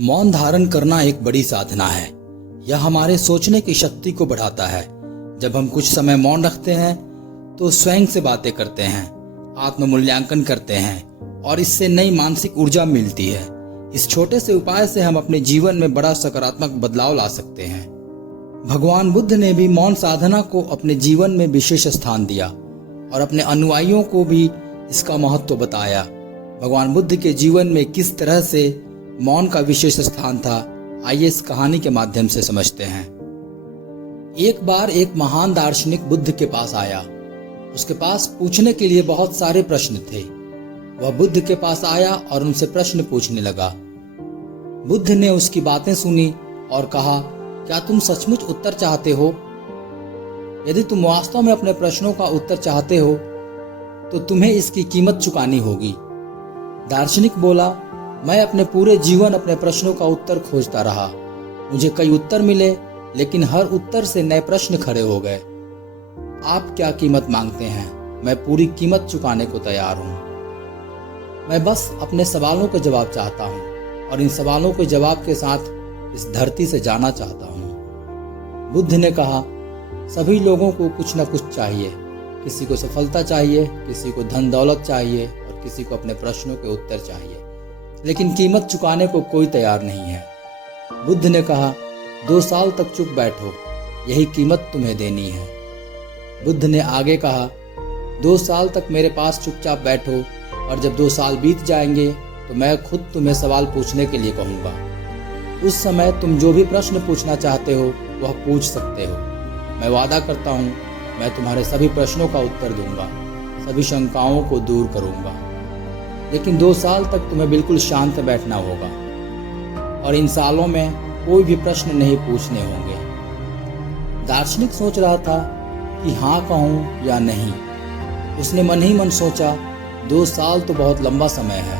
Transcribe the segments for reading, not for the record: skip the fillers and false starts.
मौन धारण करना एक बड़ी साधना है। यह हमारे सोचने की शक्ति को बढ़ाता है। जब हम कुछ समय मौन रखते हैं तो स्वयं से बातें करते हैं, आत्म मूल्यांकन करते हैं और इससे नई मानसिक ऊर्जा मिलती है। इस छोटे से उपाय से हम अपने जीवन में बड़ा सकारात्मक बदलाव ला सकते हैं। भगवान बुद्ध ने भी मौन साधना को अपने जीवन में विशेष स्थान दिया और अपने अनुयायियों को भी इसका महत्व बताया। भगवान बुद्ध के जीवन में किस तरह से मौन का विशेष स्थान था, आइए इस कहानी के माध्यम से समझते हैं। एक बार एक महान दार्शनिक बुद्ध के पास आया। उसके पास पूछने के लिए बहुत सारे प्रश्न थे। वह बुद्ध के पास आया और उनसे प्रश्न पूछने लगा। बुद्ध ने उसकी बातें सुनी और कहा, क्या तुम सचमुच उत्तर चाहते हो? यदि तुम वास्तव में अपने प्रश्नों का उत्तर चाहते हो तो तुम्हें इसकी कीमत चुकानी होगी। दार्शनिक बोला, मैं अपने पूरे जीवन अपने प्रश्नों का उत्तर खोजता रहा। मुझे कई उत्तर मिले, लेकिन हर उत्तर से नए प्रश्न खड़े हो गए। आप क्या कीमत मांगते हैं? मैं पूरी कीमत चुकाने को तैयार हूं। मैं बस अपने सवालों के जवाब चाहता हूं और इन सवालों के जवाब के साथ इस धरती से जाना चाहता हूं। बुद्ध ने कहा, सभी लोगों को कुछ न कुछ चाहिए। किसी को सफलता चाहिए, किसी को धन दौलत चाहिए और किसी को अपने प्रश्नों के उत्तर चाहिए, लेकिन कीमत चुकाने को कोई तैयार नहीं है। बुद्ध ने कहा, 2 साल तक चुप बैठो, यही कीमत तुम्हें देनी है। बुद्ध ने आगे कहा, 2 साल तक मेरे पास चुपचाप बैठो और जब 2 साल बीत जाएंगे तो मैं खुद तुम्हें सवाल पूछने के लिए कहूँगा। उस समय तुम जो भी प्रश्न पूछना चाहते हो वह पूछ सकते हो। मैं वादा करता हूँ, मैं तुम्हारे सभी प्रश्नों का उत्तर दूंगा, सभी शंकाओं को दूर करूंगा। लेकिन 2 साल तक तुम्हें बिल्कुल शांत बैठना होगा और इन सालों में कोई भी प्रश्न नहीं पूछने होंगे। दार्शनिक सोच रहा था कि हाँ कहूँ या नहीं। उसने मन ही मन सोचा, 2 साल तो बहुत लंबा समय है,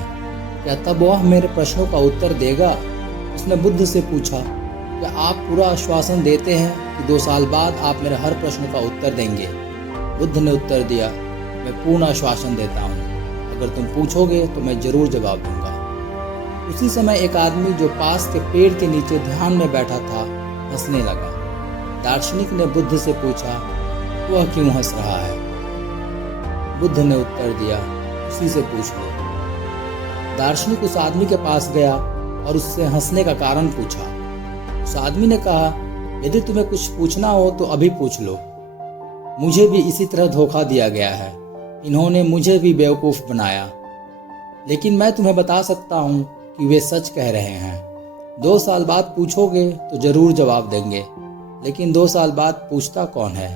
क्या तब वह मेरे प्रश्नों का उत्तर देगा? उसने बुद्ध से पूछा, क्या आप पूरा आश्वासन देते हैं कि 2 साल बाद आप मेरे हर प्रश्न का उत्तर देंगे? बुद्ध ने उत्तर दिया, मैं पूर्ण आश्वासन देता हूँ। अगर तुम पूछोगे तो मैं जरूर जवाब दूंगा। उसी समय एक आदमी जो पास के पेड़ के नीचे ध्यान में बैठा था हंसने लगा। दार्शनिक ने बुद्ध से पूछा, वह क्यों हंस रहा है? बुद्ध ने उत्तर दिया, उसी से पूछ लो। दार्शनिक उस आदमी के पास गया और उससे हंसने का कारण पूछा। उस आदमी ने कहा, यदि तुम्हें कुछ पूछना हो तो अभी पूछ लो। मुझे भी इसी तरह धोखा दिया गया है। इन्होंने मुझे भी बेवकूफ़ बनाया, लेकिन मैं तुम्हें बता सकता हूँ कि वे सच कह रहे हैं। 2 साल बाद पूछोगे तो जरूर जवाब देंगे, लेकिन 2 साल बाद पूछता कौन है?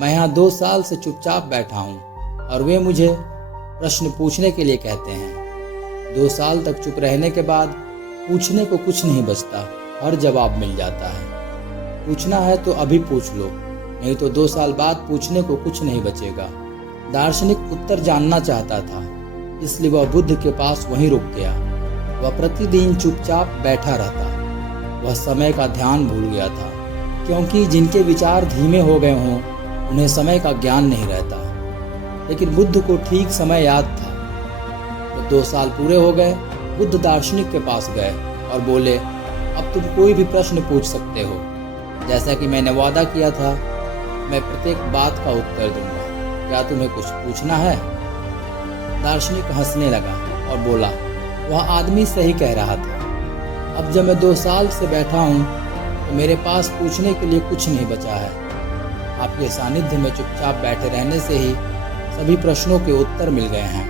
मैं यहाँ 2 साल से चुपचाप बैठा हूँ और वे मुझे प्रश्न पूछने के लिए कहते हैं। 2 साल तक चुप रहने के बाद पूछने को कुछ नहीं बचता, हर जवाब मिल जाता है। पूछना है तो अभी पूछ लो, नहीं तो 2 साल बाद पूछने को कुछ नहीं बचेगा। दार्शनिक उत्तर जानना चाहता था, इसलिए वह बुद्ध के पास वहीं रुक गया। वह प्रतिदिन चुपचाप बैठा रहता। वह समय का ध्यान भूल गया था, क्योंकि जिनके विचार धीमे हो गए हों उन्हें समय का ज्ञान नहीं रहता। लेकिन बुद्ध को ठीक समय याद था। जब 2 साल पूरे हो गए, बुद्ध दार्शनिक के पास गए और बोले, अब तुम कोई भी प्रश्न पूछ सकते हो। जैसा कि मैंने वादा किया था, मैं प्रत्येक बात का उत्तर दूंगा। क्या तुम्हें कुछ पूछना है? दार्शनिक हंसने लगा और बोला, वह आदमी सही कह रहा था। अब जब मैं 2 साल से बैठा हूँ तो मेरे पास पूछने के लिए कुछ नहीं बचा है। आपके सानिध्य में चुपचाप बैठे रहने से ही सभी प्रश्नों के उत्तर मिल गए हैं।